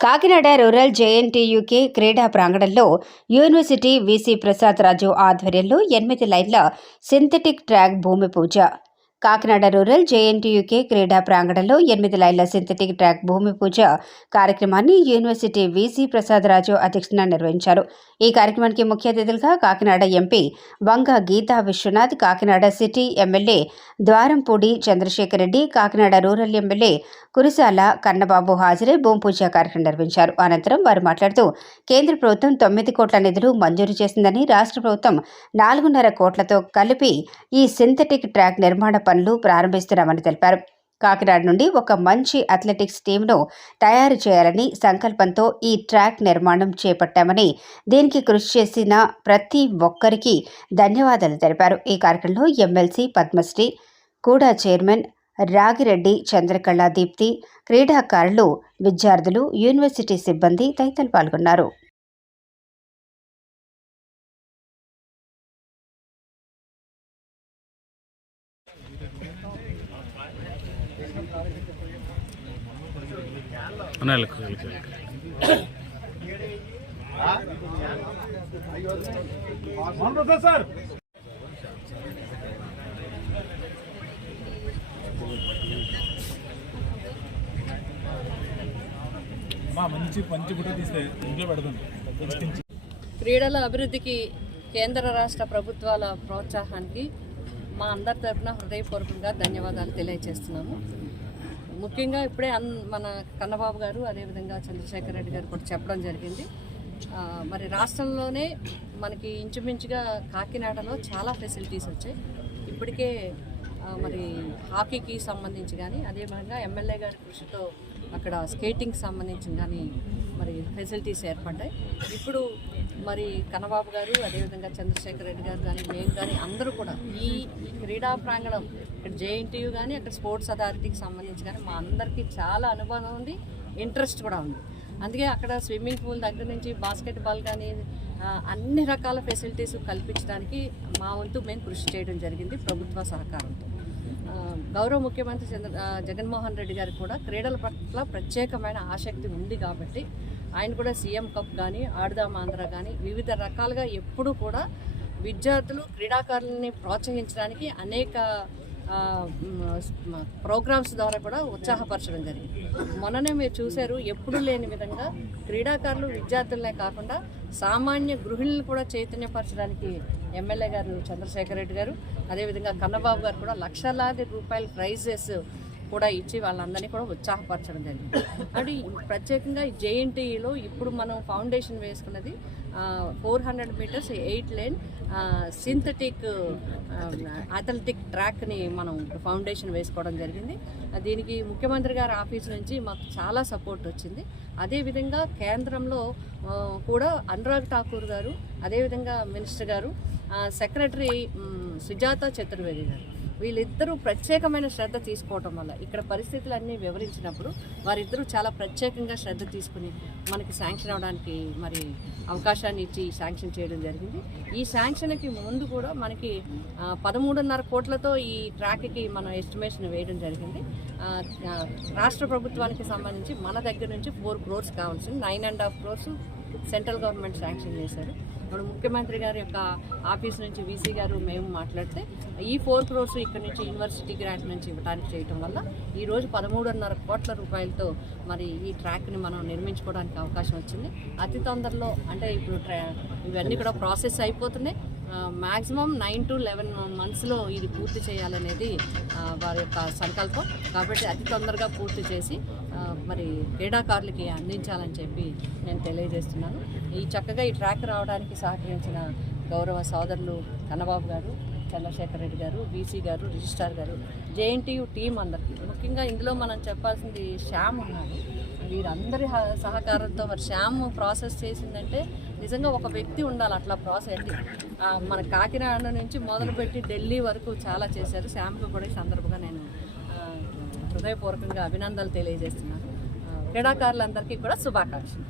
Kakinada rural JNTUK క్రీడా ప్రాంగణంలో university VC Prasad రాజు ఆధ్వర్యంలో ఎనిమిది లైన్ల సింథటిక్ ట్రాక్ భూమి పూజ. కాకినాడ రూరల్ జేఎన్టీయూకే క్రీడా ప్రాంగణంలో ఎనిమిది లైన్ల సింథటిక్ ట్రాక్ భూమి పూజ కార్యక్రమాన్ని యూనివర్సిటీ వీసీ ప్రసాద్ రాజు అధ్యక్షతన నిర్వహించారు. ఈ కార్యక్రమానికి ముఖ్య అతిథులుగా Kakinada MP Vanga Geetha Viswanath Kakinada city MLA Dwarampudi Chandrasekhar Reddy Kakinada rural MLA Kurasala Kannababu హాజరై భూమి పూజ కార్యక్రమం నిర్వహించారు. అనంతరం వారు మాట్లాడుతూ కేంద్ర ప్రభుత్వం తొమ్మిది కోట్ల నిధులు మంజూరు చేసిందని రాష్ట్ర ప్రభుత్వం నాలుగున్నర కోట్లతో కలిపి ఈ సింథటిక్ ట్రాక్ నిర్మాణ పనులు ప్రారంభిస్తున్నామని తెలిపారు. కాకినాడ నుండి ఒక మంచి అథ్లెటిక్స్ టీంను తయారు చేయాలని సంకల్పంతో ఈ ట్రాక్ నిర్మాణం చేపట్టామని దీనికి కృషి చేసిన ప్రతి ఒక్కరికి ధన్యవాదాలు తెలిపారు. ఈ కార్యక్రమంలో ఎమ్మెల్సీ పద్మశ్రీ కూడా చైర్మన్ రాగిరెడ్డి చంద్రకళ దీప్తి క్రీడాకారులు విద్యార్థులు యూనివర్సిటీ సిబ్బంది తదితరులు పాల్గొన్నారు. సార్ మంచి మంచి తీస్తే ఇంట్లో క్రీడల అభివృద్ధికి కేంద్ర రాష్ట్ర ప్రభుత్వాల ప్రోత్సాహానికి మా అందరి తరఫున హృదయపూర్వకంగా ధన్యవాదాలు తెలియజేస్తున్నాము. ముఖ్యంగా ఇప్పుడే అన్ మన కన్నబాబు గారు అదేవిధంగా చంద్రశేఖర్ రెడ్డి గారు కూడా చెప్పడం జరిగింది. మరి రాష్ట్రంలోనే మనకి ఇంచుమించుగా కాకినాడలో చాలా ఫెసిలిటీస్ వచ్చాయి. ఇప్పటికే మరి హాకీకి సంబంధించి కానీ అదేవిధంగా ఎమ్మెల్యే గారి కృషితో అక్కడ స్కేటింగ్కి సంబంధించి కానీ మరి ఫెసిలిటీస్ ఏర్పడ్డాయి. ఇప్పుడు మరి కన్నబాబు గారు అదేవిధంగా చంద్రశేఖర్ రెడ్డి గారు కానీ మేము కానీ అందరూ కూడా ఈ క్రీడా ప్రాంగణం ఇక్కడ జేఎన్టీయూ కానీ అక్కడ స్పోర్ట్స్ అథారిటీకి సంబంధించి కానీ మా అందరికీ చాలా అనుభవం ఉంది ఇంట్రెస్ట్ కూడా ఉంది. అందుకే అక్కడ స్విమ్మింగ్ పూల్ దగ్గర నుంచి బాస్కెట్ బాల్ కానీ అన్ని రకాల ఫెసిలిటీస్ కల్పించడానికి మా వంతు మేము కృషి చేయడం జరిగింది ప్రభుత్వ సహకారంతో. గౌరవ ముఖ్యమంత్రి చంద్ర జగన్మోహన్ రెడ్డి గారికి కూడా క్రీడల పట్ల ప్రత్యేకమైన ఆసక్తి ఉంది కాబట్టి ఆయన కూడా సీఎం కప్ కానీ ఆడదాం ఆంధ్ర కానీ వివిధ రకాలుగా ఎప్పుడూ కూడా విద్యార్థులు క్రీడాకారులని ప్రోత్సహించడానికి అనేక ప్రోగ్రామ్స్ ద్వారా కూడా ఉత్సాహపరచడం జరిగింది. మొన్ననే మీరు చూశారు ఎప్పుడు లేని విధంగా క్రీడాకారులు విద్యార్థులనే కాకుండా సామాన్య గృహిణులను కూడా చైతన్యపరచడానికి ఎమ్మెల్యే గారు చంద్రశేఖర్ రెడ్డి గారు అదేవిధంగా కన్నబాబు గారు కూడా లక్షలాది రూపాయల ప్రైజెస్ కూడా ఇచ్చి వాళ్ళందరినీ కూడా ఉత్సాహపరచడం జరిగింది. అంటే ప్రత్యేకంగా జేఎన్టీఈలో ఇప్పుడు మనం ఫౌండేషన్ వేసుకున్నది four hundred meters eight lane synthetic athletic ట్రాక్ని మనం ఫౌండేషన్ వేసుకోవడం జరిగింది. దీనికి ముఖ్యమంత్రి గారి ఆఫీస్ నుంచి మాకు చాలా సపోర్ట్ వచ్చింది. అదేవిధంగా కేంద్రంలో కూడా అనురాగ్ ఠాకూర్ గారు అదేవిధంగా మినిస్టర్ గారు సెక్రటరీ సుజాత చతుర్వేది గారు. వీళ్ళిద్దరూ ప్రత్యేకమైన శ్రద్ధ తీసుకోవటం వల్ల ఇక్కడ పరిస్థితులన్నీ వివరించినప్పుడు వారిద్దరూ చాలా ప్రత్యేకంగా శ్రద్ధ తీసుకుని మనకి శాంక్షన్ అవడానికి మరి అవకాశాన్ని ఇచ్చి శాంక్షన్ చేయడం జరిగింది. ఈ శాంక్షన్కి ముందు కూడా మనకి పదమూడున్నర కోట్లతో ఈ ట్రాక్కి మనం ఎస్టిమేషన్ వేయడం జరిగింది. రాష్ట్ర ప్రభుత్వానికి సంబంధించి మన దగ్గర నుంచి ఫోర్ క్రోర్స్ కావాల్సింది. Nine and half crores central government sanction చేశారు. ఇప్పుడు ముఖ్యమంత్రి గారి యొక్క ఆఫీస్ నుంచి వీసీ గారు మేము మాట్లాడితే ఈ ఫోర్ క్రోర్స్ ఇక్కడ నుంచి యూనివర్సిటీ గ్రాంట్ నుంచి ఇవ్వడానికి చేయటం వల్ల ఈరోజు పదమూడున్నర కోట్ల రూపాయలతో మరి ఈ ట్రాక్ని మనం నిర్మించుకోవడానికి అవకాశం వచ్చింది. అతి తొందరలో అంటే ఇప్పుడు ట్రా ఇవన్నీ కూడా ప్రాసెస్ అయిపోతున్నాయి. మ్యాక్సిమం నైన్ టు లెవెన్ మంత్స్లో ఇది పూర్తి చేయాలనేది వారి యొక్క సంకల్పం. కాబట్టి అతి తొందరగా పూర్తి చేసి మరి క్రీడాకారులకి అందించాలని చెప్పి నేను తెలియజేస్తున్నాను. ఈ చక్కగా ఈ ట్రాక్ రావడానికి సహకరించిన గౌరవ సోదరులు కన్నబాబు గారు చంద్రశేఖర్ రెడ్డి గారు బీసీ గారు రిజిస్ట్రార్ గారు జేఎన్టీయు టీం అందరికీ. ముఖ్యంగా ఇందులో మనం చెప్పాల్సింది శ్యామ్ ఉన్నాడు. వీరందరి హ- సహకారంతో మరి శ్యామ్ ప్రాసెస్ చేసిందంటే నిజంగా ఒక వ్యక్తి ఉండాలి అట్లా ప్రాసెస్ మన కాకినాడ నుంచి మొదలుపెట్టి ఢిల్లీ వరకు చాలా చేశారు. శ్యామ్కి కూడా ఈ సందర్భంగా నేను హృదయపూర్వకంగా అభినందనలు తెలియజేస్తున్నాను. క్రీడాకారులందరికీ కూడా శుభాకాంక్షలు.